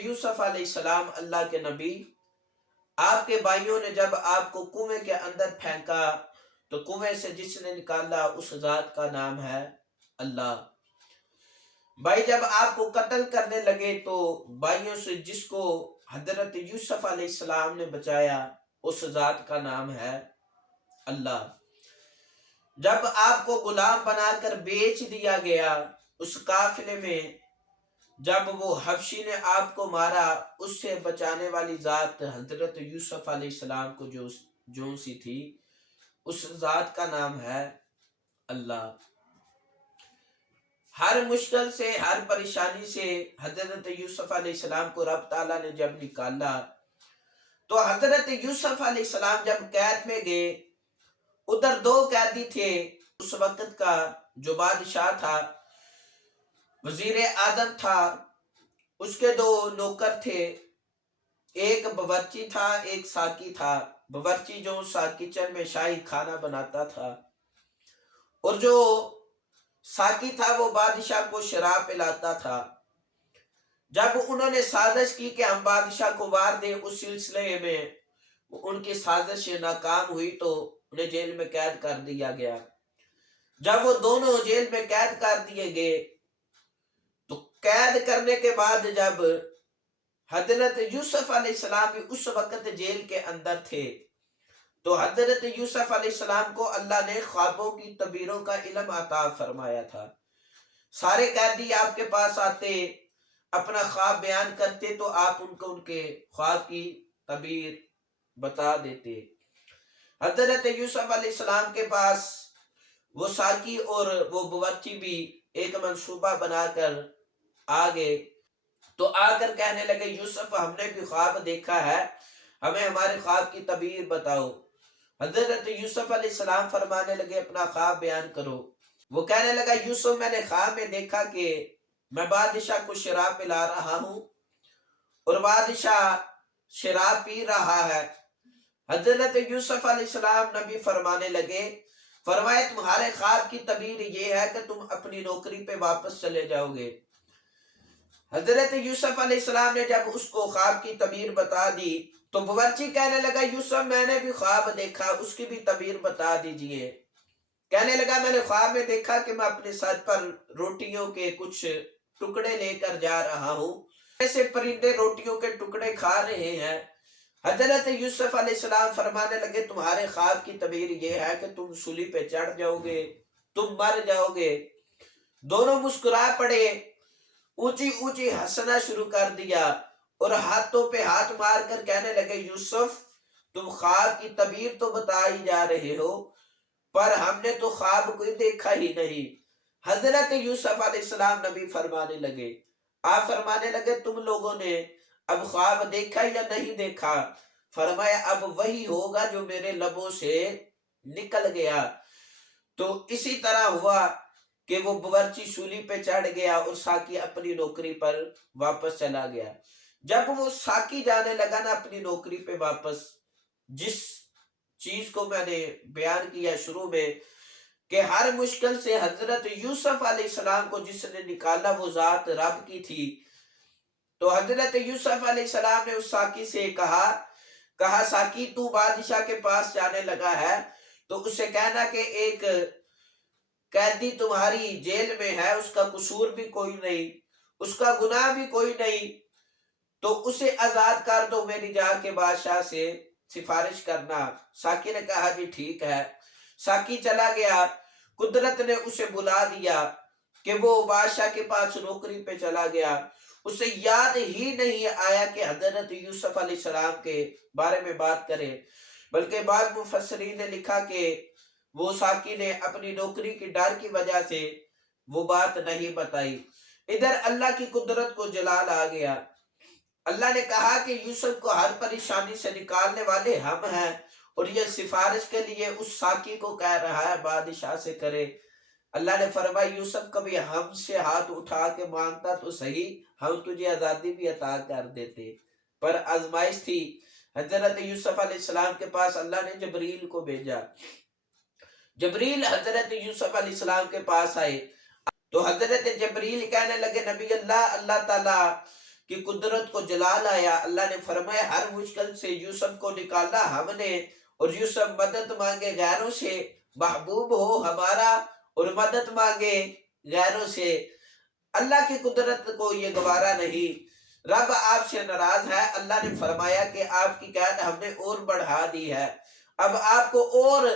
یوسف علیہ السلام اللہ کے نبی، آپ کے بھائیوں نے جب آپ کو کنویں کے اندر پھینکا تو کنویں سے جس نے نکالا اس ذات کا نام ہے اللہ۔ بھائی جب آپ کو قتل کرنے لگے تو بھائیوں سے جس کو حضرت یوسف علیہ السلام نے بچایا اس ذات کا نام ہے اللہ۔ جب آپ کو غلام بنا کر بیچ دیا گیا اس قافلے میں، جب وہ حبشی نے آپ کو مارا، اس سے بچانے والی ذات حضرت یوسف علیہ السلام کو جو سی تھی، اس ذات کا نام ہے اللہ۔ ہر مشکل سے، ہر پریشانی سے حضرت یوسف علیہ السلام کو رب تعالیٰ نے جب نکالا تو حضرت یوسف علیہ السلام جب قید میں گئے، ادھر دو قیدی تھے اس وقت کا، جو بادشاہ تھا، وزیر اعظم تھا، اس کے دو نوکر تھے، ایک باورچی تھا ایک ساقی تھا۔ باورچی جو کچن میں شاہی کھانا بناتا تھا، اور جو ساقی تھا وہ بادشاہ کو شراب پلاتا تھا۔ جب انہوں نے سازش کی کہ ہم بادشاہ کو مار دیں، اس سلسلے میں ان کی سازش ناکام ہوئی تو انہیں جیل میں قید کر دیا گیا۔ جب وہ دونوں جیل میں قید کر دیے گئے تو قید کرنے کے بعد جب حضرت یوسف علیہ السلام بھی اس وقت جیل کے اندر تھے تو حضرت یوسف علیہ السلام کو اللہ نے خوابوں کی تعبیروں کا علم عطا فرمایا تھا۔ سارے قیدی آپ کے پاس آتے، اپنا خواب بیان کرتے تو آپ ان کو ان کے خواب کی تعبیر بتا دیتے۔ حضرت یوسف علیہ السلام کے پاس وہ ساقی اور وہ باورچی بھی ایک منصوبہ بنا کر آگے، تو آ کر کہنے لگے یوسف ہم نے بھی خواب دیکھا ہے، ہمیں ہمارے خواب کی تعبیر بتاؤ۔ حضرت یوسف علیہ السلام فرمانے لگے اپنا خواب بیان کرو۔ وہ کہنے لگا یوسف میں نے خواب میں دیکھا کہ میں بادشاہ کو شراب پلا رہا ہوں اور بادشاہ شراب پی رہا ہے۔ حضرت یوسف علیہ السلام نبی فرمانے لگے، فرمائے تمہارے خواب کی تعبیر یہ ہے کہ تم اپنی نوکری پہ واپس چلے جاؤ گے۔ حضرت یوسف علیہ السلام نے جب اس کو خواب کی تعبیر بتا دی تو باورچی کہنے لگا یوسف میں نے بھی خواب دیکھا، اس کی بھی تعبیر بتا دیجئے۔ کہنے لگا میں نے خواب میں دیکھا کہ میں اپنے سر پر روٹیوں کے کچھ ٹکڑے لے کر جا رہا ہوں، ایسے پرندے روٹیوں کے ٹکڑے کھا رہے ہیں۔ حضرت یوسف علیہ السلام فرمانے لگے تمہارے خواب کی تعبیر یہ ہے کہ تم سولی پہ چڑھ جاؤ گے، تم مر جاؤ گے۔ دونوں مسکرا پڑے، اونچی اونچی ہنسنا شروع کر دیا اور ہاتھوں پہ ہاتھ مار کر کہنے لگے یوسف تم خواب کی تعبیر تو بتا ہی جا رہے ہو پر ہم نے تو خواب کوئی دیکھا ہی نہیں۔ حضرت یوسف علیہ السلام نبی فرمانے لگے، آپ فرمانے لگے تم لوگوں نے اب خواب دیکھا یا نہیں دیکھا؟ فرمایا اب وہی ہوگا جو میرے لبوں سے نکل گیا۔ تو اسی طرح ہوا کہ وہ باورچی سولی پہ چڑھ گیا اور ساقی اپنی نوکری پر واپس چلا گیا۔ جب وہ ساقی جانے لگا نا اپنی نوکری پہ واپس، جس چیز کو میں نے بیان کیا شروع میں کہ ہر مشکل سے حضرت یوسف علیہ السلام کو جس نے نکالا وہ ذات رب کی تھی، تو حضرت یوسف علیہ السلام نے اس ساقی سے کہا ساقی تو بادشاہ کے پاس جانے لگا ہے تو اسے کہنا کہ ایک قیدی تمہاری جیل میں ہے، اس کا قصور بھی کوئی نہیں، اس کا گناہ بھی کوئی نہیں، تو اسے آزاد کر دو، میری جا کے بادشاہ سے سفارش کرنا۔ ساقی نے کہا جی ٹھیک ہے۔ ساقی چلا گیا، قدرت نے اسے بلا دیا کہ وہ بادشاہ کے پاس نوکری پہ چلا گیا۔ اسے یاد ہی نہیں آیا کہ حضرت یوسف علیہ السلام کے بارے میں بات کرے، بلکہ بعض مفسرین نے لکھا کہ وہ ساقی نے اپنی نوکری کی ڈر کی وجہ سے وہ بات نہیں بتائی۔ ادھر اللہ کی قدرت کو جلال آ گیا۔ اللہ نے کہا کہ یوسف کو ہر پریشانی سے نکالنے والے ہم ہیں، اور یہ سفارش کے لیے اس ساقی کو کہہ رہا ہے بادشاہ سے کرے۔ اللہ نے فرمایا یوسف کبھی ہم سے ہاتھ اٹھا کے مانگتا تو صحیح، ہم تجھے آزادی بھی عطا کر دیتے، پر آزمائش تھی۔ حضرت یوسف علیہ السلام کے پاس اللہ نے جبریل کو بھیجا۔ جبریل حضرت یوسف علیہ السلام کے پاس آئے تو حضرت جبریل کہنے لگے نبی اللہ تعالیٰ کی قدرت کو جلال آیا. اللہ نے فرمایا ہر مشکل سے یوسف کو نکالا ہم نے، اور یوسف مدد مانگے غیروں سے، محبوب ہو ہمارا اور مدد مانگے غیروں سے. اللہ کی قدرت کو یہ گوارا نہیں. رب آپ سے ناراض ہے. اللہ نے فرمایا کہ آپ کی قید ہم نے اور بڑھا دی ہے، اب آپ کو اور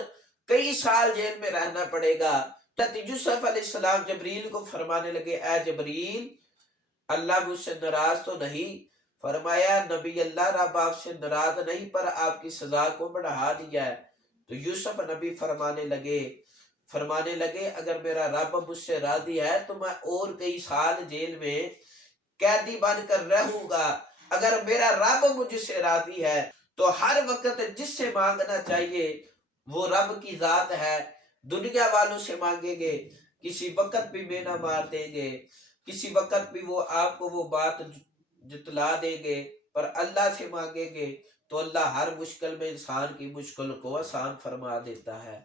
کئی سال جیل میں رہنا پڑے گا. حضرت یوسف علیہ السلام جبریل کو فرمانے لگے اے جبریل، اللہ مجھ سے ناراض تو نہیں؟ فرمایا نبی اللہ رب آپ سے ناراض نہیں، پر آپ کی سزا کو بڑھا دیا ہے. تو یوسف نبی فرمانے لگے اگر میرا رب مجھ سے راضی ہے تو میں اور کئی سال جیل میں قیدی بن کر رہوں گا. اگر میرا رب مجھ سے راضی ہے تو ہر وقت جس سے مانگنا چاہیے وہ رب کی ذات ہے. دنیا والوں سے مانگیں گے کسی وقت بھی مینا مار دیں گے، کسی وقت بھی وہ آپ کو وہ بات جتلا دیں گے، پر اللہ سے مانگیں گے تو اللہ ہر مشکل میں انسان کی مشکل کو آسان فرما دیتا ہے.